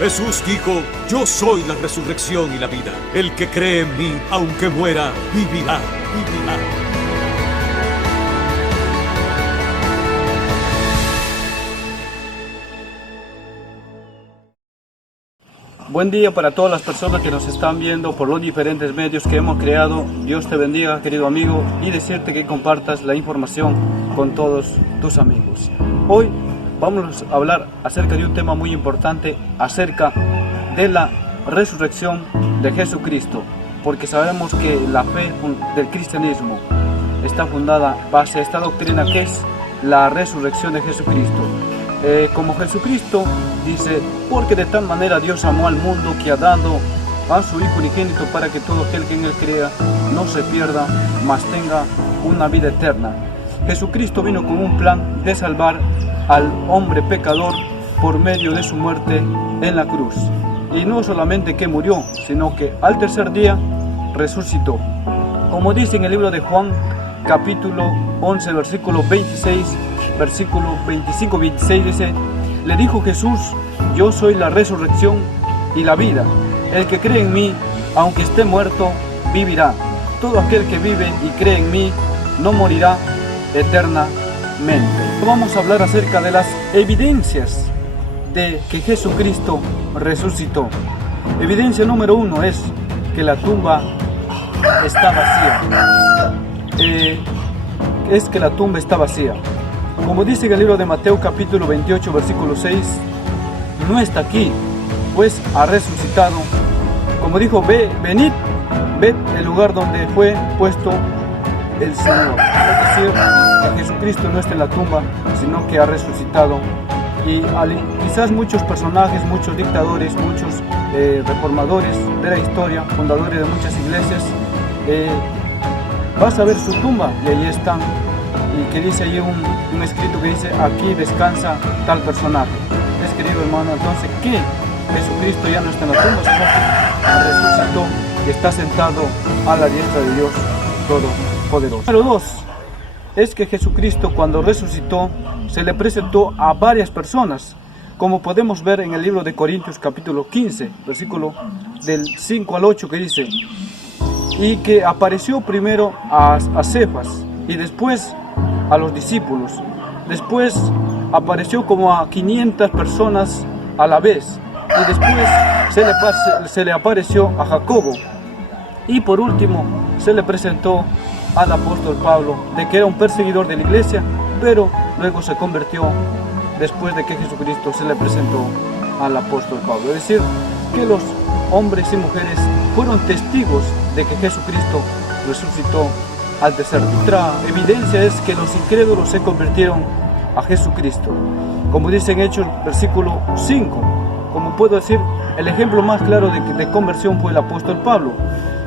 Jesús dijo: yo soy la resurrección y la vida. El que cree en mí, aunque muera, vivirá, vivirá. Buen día para todas las personas que nos están viendo por los diferentes medios que hemos creado. Dios te bendiga, querido amigo, y decirte que compartas la información con todos tus amigos. Hoy vamos a hablar acerca de un tema muy importante, acerca de la resurrección de Jesucristo, porque sabemos que la fe del cristianismo está fundada base a esta doctrina que es la resurrección de Jesucristo. Como Jesucristo dice: porque de tal manera Dios amó al mundo que ha dado a su Hijo unigénito para que todo aquel que en él crea no se pierda, mas tenga una vida eterna. Jesucristo vino con un plan de salvar al hombre pecador por medio de su muerte en la cruz. Y no solamente que murió, sino que al tercer día resucitó. Como dice en el libro de Juan, capítulo 11, versículo 26, versículo 25-26, dice: le dijo Jesús: yo soy la resurrección y la vida. El que cree en mí, aunque esté muerto, vivirá. Todo aquel que vive y cree en mí no morirá eternamente. Vamos a hablar acerca de las evidencias de que Jesucristo resucitó. Evidencia número 1 es que la tumba está vacía. Es que la tumba está vacía. Como dice en el libro de Mateo capítulo 28 versículo 6, no está aquí, pues ha resucitado. Como dijo: venid, ved el lugar donde fue puesto el Señor. Es decir, que Jesucristo no está en la tumba, sino que ha resucitado. Y quizás muchos personajes, muchos dictadores, muchos reformadores de la historia, fundadores de muchas iglesias, vas a ver su tumba y ahí están. Y que dice allí un escrito que dice: aquí descansa tal personaje. Es, querido hermano, entonces que Jesucristo ya no está en la tumba, sino que resucitó y está sentado a la diestra de Dios Todopoderoso. Número 2 es que Jesucristo, cuando resucitó, se le presentó a varias personas, como podemos ver en el libro de Corintios capítulo 15, versículo del 5 al 8, que dice: y que apareció primero a Cefas y después a los discípulos. Después apareció como a 500 personas a la vez, y después se le apareció a Jacobo, y por último se le presentó al apóstol Pablo, de que era un perseguidor de la iglesia, pero luego se convirtió después de que Jesucristo se le presentó al apóstol Pablo. Es decir, que los hombres y mujeres fueron testigos de que Jesucristo resucitó al tercer día. Otra evidencia es que los incrédulos se convirtieron a Jesucristo. Como dice en Hechos versículo 5, como puedo decir, el ejemplo más claro de conversión fue el apóstol Pablo,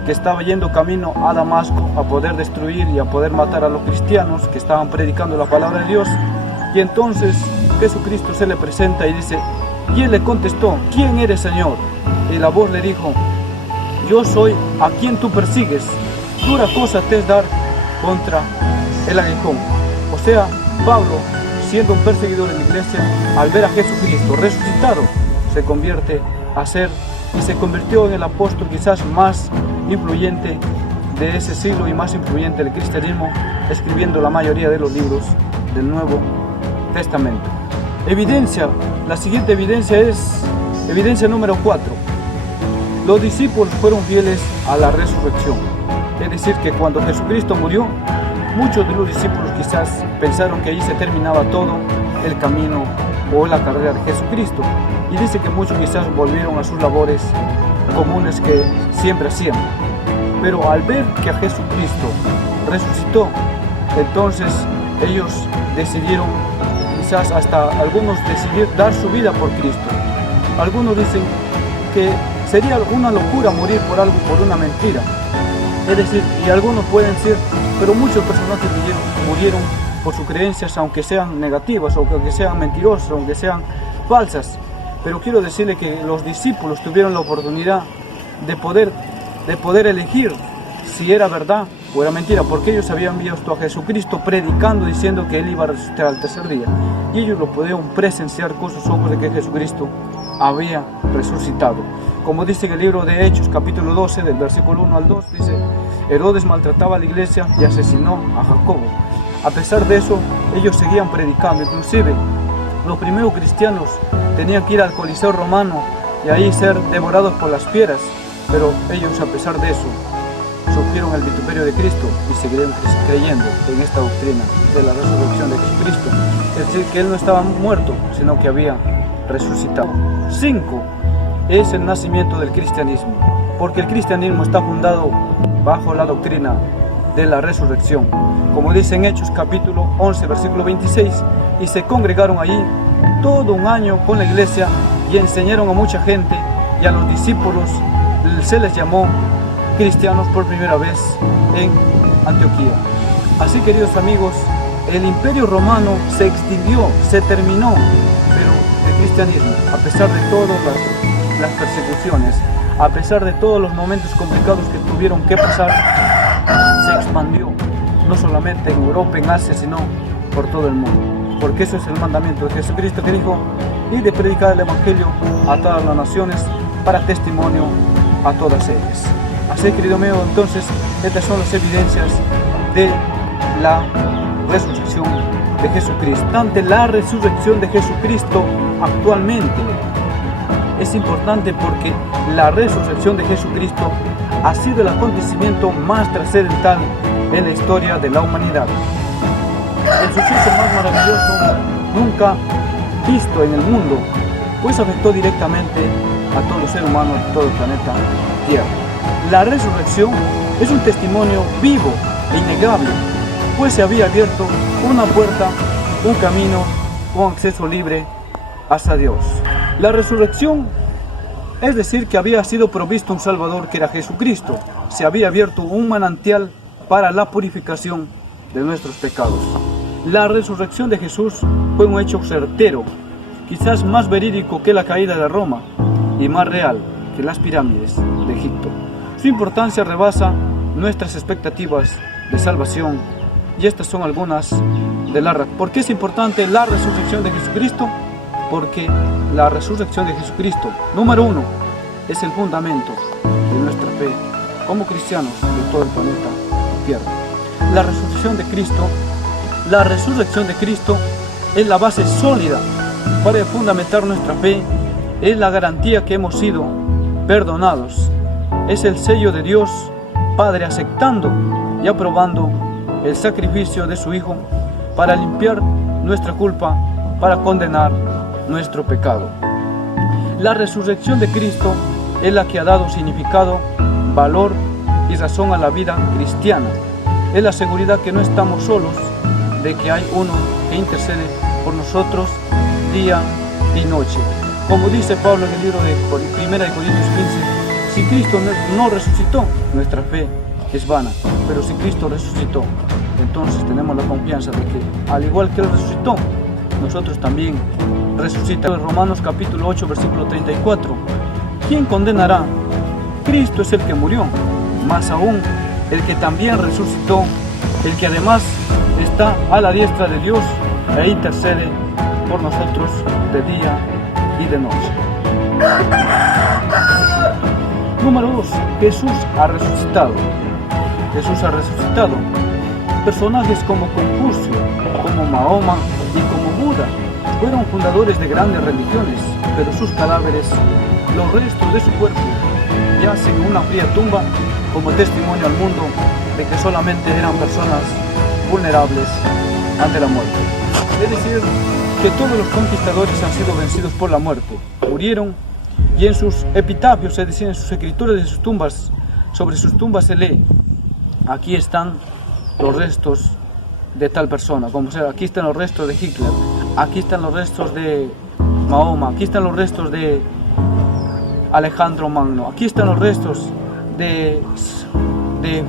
que estaba yendo camino a Damasco a poder destruir y a poder matar a los cristianos que estaban predicando la palabra de Dios. Y entonces Jesucristo se le presenta y dice, y él le contestó: ¿quién eres, Señor? Y la voz le dijo: yo soy a quien tú persigues. Dura cosa te es dar contra el aguijón. O sea, Pablo, siendo un perseguidor en la iglesia, al ver a Jesucristo resucitado, se convierte a ser y se convirtió en el apóstol quizás más influyente de ese siglo y más influyente del cristianismo, escribiendo la mayoría de los libros del Nuevo Testamento. La siguiente evidencia es evidencia número 4. Los discípulos fueron fieles a la resurrección. Es decir, que cuando Jesucristo murió, muchos de los discípulos quizás pensaron que ahí se terminaba todo el camino o la carrera de Jesucristo. Y dice que muchos quizás volvieron a sus labores comunes que siempre hacían. Pero al ver que a Jesucristo resucitó, entonces ellos decidieron, quizás hasta algunos decidieron dar su vida por Cristo. Algunos dicen que sería una locura morir por algo, por una mentira. Es decir, y algunos pueden decir, pero muchos personajes murieron por sus creencias, aunque sean negativas, aunque sean mentirosas, aunque sean falsas. Pero quiero decirle que los discípulos tuvieron la oportunidad de poder elegir si era verdad o era mentira, porque ellos habían visto a Jesucristo predicando, diciendo que Él iba a resucitar al tercer día. Y ellos lo pudieron presenciar con sus ojos de que Jesucristo había resucitado. Como dice en el libro de Hechos, capítulo 12, del versículo 1 al 2, dice: Herodes maltrataba a la iglesia y asesinó a Jacobo. A pesar de eso, ellos seguían predicando. Inclusive, los primeros cristianos tenían que ir al Coliseo romano y ahí ser devorados por las fieras, pero ellos, a pesar de eso, sufrieron el vituperio de Cristo y seguirán creyendo en esta doctrina de la resurrección de Jesucristo. Es decir, que Él no estaba muerto, sino que había resucitado. 5. Es el nacimiento del cristianismo, porque el cristianismo está fundado bajo la doctrina de la resurrección. Como dice en Hechos capítulo 11, versículo 26, y se congregaron allí todo un año con la iglesia y enseñaron a mucha gente, y a los discípulos se les llamó cristianos por primera vez en Antioquía. Así, queridos amigos, el imperio romano se extinguió, se terminó, pero el cristianismo, a pesar de todas las persecuciones, a pesar de todos los momentos complicados que tuvieron que pasar, se expandió, no solamente en Europa, en Asia, sino por todo el mundo. Porque eso es el mandamiento de Jesucristo, que dijo: y de predicar el evangelio a todas las naciones para testimonio a todas ellas. Así, querido mío, entonces, estas son las evidencias de la resurrección de Jesucristo. Ante la resurrección de Jesucristo actualmente es importante, porque la resurrección de Jesucristo ha sido el acontecimiento más trascendental en la historia de la humanidad. El suceso más maravilloso nunca visto en el mundo, pues afectó directamente a todos los seres humanos de todo el planeta Tierra. La resurrección es un testimonio vivo e innegable, pues se había abierto una puerta, un camino con acceso libre hacia Dios. La resurrección es decir que había sido provisto un Salvador, que era Jesucristo. Se había abierto un manantial para la purificación de nuestros pecados. La resurrección de Jesús fue un hecho certero, quizás más verídico que la caída de Roma y más real que las pirámides de Egipto. Su importancia rebasa nuestras expectativas de salvación, y estas son algunas de las razones. ¿Por qué es importante la resurrección de Jesucristo? Porque la resurrección de Jesucristo, número 1, es el fundamento de nuestra fe como cristianos de todo el planeta Tierra. La resurrección de Cristo es la base sólida para fundamentar nuestra fe, es la garantía que hemos sido perdonados, es el sello de Dios Padre aceptando y aprobando el sacrificio de su Hijo para limpiar nuestra culpa, para condenar nuestro pecado. La resurrección de Cristo es la que ha dado significado, valor y razón a la vida cristiana. Es la seguridad que no estamos solos, de que hay uno que intercede por nosotros día y noche. Como dice Pablo en el libro de 1 Corintios 15, si Cristo no resucitó, nuestra fe es vana. Pero si Cristo resucitó, entonces tenemos la confianza de que, al igual que Él resucitó, nosotros también resucitamos. Romanos capítulo 8, versículo 34. ¿Quién condenará? Cristo es el que murió, más aún el que también resucitó, el que además está a la diestra de Dios e intercede por nosotros de día y de noche. Número 2. Jesús ha resucitado. Jesús ha resucitado. Personajes como Confucio, como Mahoma y como Buda fueron fundadores de grandes religiones, pero sus cadáveres, los restos de su cuerpo, yacen en una fría tumba como testimonio al mundo de que solamente eran personas vulnerables ante la muerte. Es decir, que todos los conquistadores han sido vencidos por la muerte, murieron, y en sus epitafios, es decir, en sus escrituras de sus tumbas, sobre sus tumbas se lee: aquí están los restos de tal persona, como sea, aquí están los restos de Hitler, aquí están los restos de Mahoma, aquí están los restos de Alejandro Magno, aquí están los restos de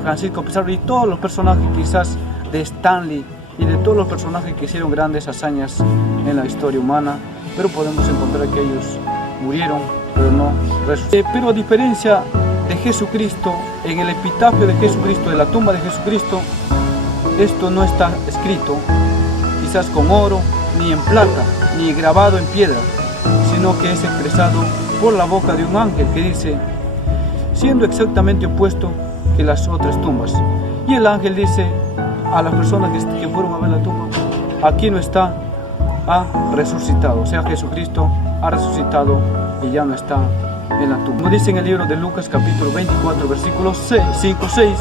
Francisco Pizarro, y todos los personajes, quizás de Stanley, y de todos los personajes que hicieron grandes hazañas en la historia humana, pero podemos encontrar que ellos murieron, pero no resucitaron. Pero a diferencia de Jesucristo, en el epitafio de Jesucristo, de la tumba de Jesucristo, esto no está escrito quizás con oro, ni en plata, ni grabado en piedra, sino que es expresado por la boca de un ángel que dice, siendo exactamente opuesto que las otras tumbas. Y el ángel dice a las personas que fueron a ver la tumba, aquí no está, ha resucitado. O sea, Jesucristo ha resucitado y ya no está en la tumba. Como dice en el libro de Lucas capítulo 24 versículos 5-6,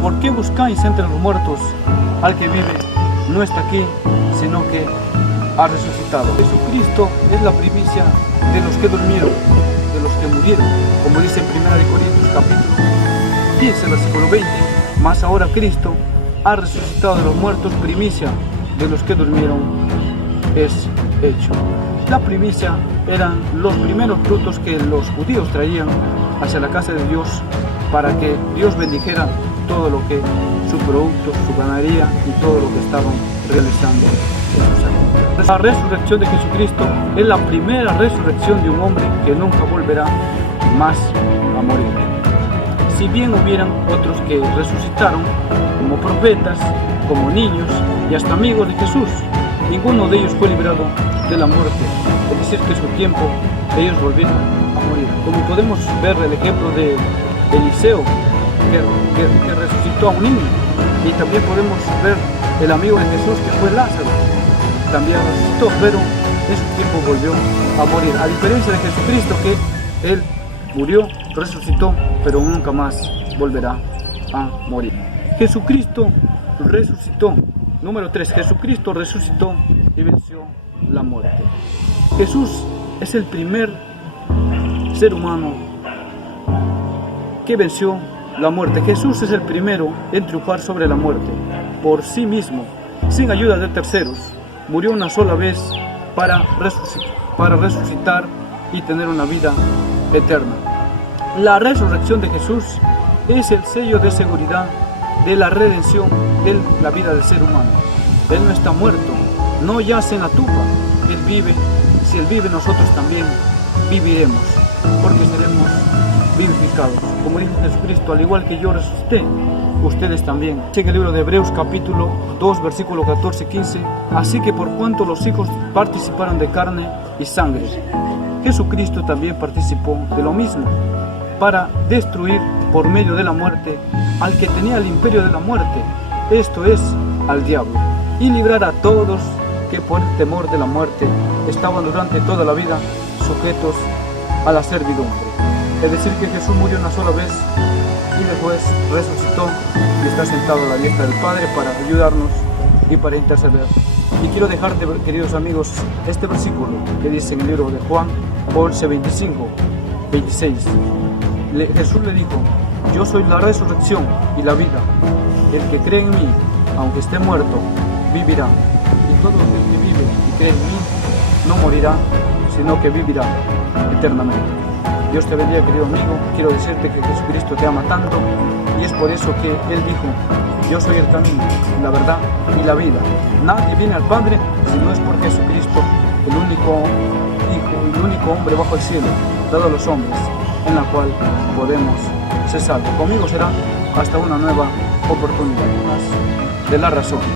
¿por qué buscáis entre los muertos al que vive? No está aquí, sino que ha resucitado. Jesucristo es la primicia de los que durmieron, de los que murieron, como dice en 1 Corintios capítulo 15 versículo 20, mas ahora Cristo ha resucitado de los muertos, primicia de los que durmieron es hecho. La primicia eran los primeros frutos que los judíos traían hacia la casa de Dios para que Dios bendijera todo lo que su producto, su ganadería y todo lo que estaban realizando en sus años. La resurrección de Jesucristo es la primera resurrección de un hombre que nunca volverá más a morir. Si bien hubieran otros que resucitaron como profetas, como niños y hasta amigos de Jesús, ninguno de ellos fue librado de la muerte, es decir, que en su tiempo ellos volvieron a morir. Como podemos ver el ejemplo de Eliseo, que resucitó a un niño, y también podemos ver el amigo de Jesús que fue Lázaro, también resucitó, pero en su tiempo volvió a morir, a diferencia de Jesucristo, que él murió, resucitó, pero nunca más volverá a morir. Jesucristo resucitó. Número 3, Jesucristo resucitó y venció la muerte. Jesús es el primer ser humano que venció la muerte. Jesús es el primero en triunfar sobre la muerte por sí mismo, sin ayuda de terceros. Murió una sola vez para resucitar y tener una vida eterna. La resurrección de Jesús es el sello de seguridad de la redención de la vida del ser humano. Él no está muerto, no yace en la tumba, Él vive. Si Él vive, nosotros también viviremos, porque seremos vivificados. Como dijo Jesucristo, al igual que yo resucité, ustedes también. En el libro de Hebreos capítulo 2 versículo 14-15, así que por cuanto los hijos participaron de carne y sangre, Jesucristo también participó de lo mismo, para destruir por medio de la muerte al que tenía el imperio de la muerte, esto es, al diablo, y librar a todos que por el temor de la muerte estaban durante toda la vida sujetos a la servidumbre. Es decir, que Jesús murió una sola vez y después resucitó y está sentado a la diestra del Padre para ayudarnos y para interceder. Y quiero dejarte, queridos amigos, este versículo que dice en el libro de Juan 11, 25, 26. Jesús le dijo, yo soy la resurrección y la vida. El que cree en mí, aunque esté muerto, vivirá. Y todo el que vive y cree en mí, no morirá, sino que vivirá eternamente. Dios te bendiga, querido amigo. Quiero decirte que Jesucristo te ama tanto y es por eso que Él dijo, yo soy el camino, la verdad y la vida. Nadie viene al Padre si no es por Jesucristo, el único Hijo, el único hombre bajo el cielo, dado a los hombres, en la cual podemos ser salvos. Conmigo será hasta una nueva oportunidad más de la razón.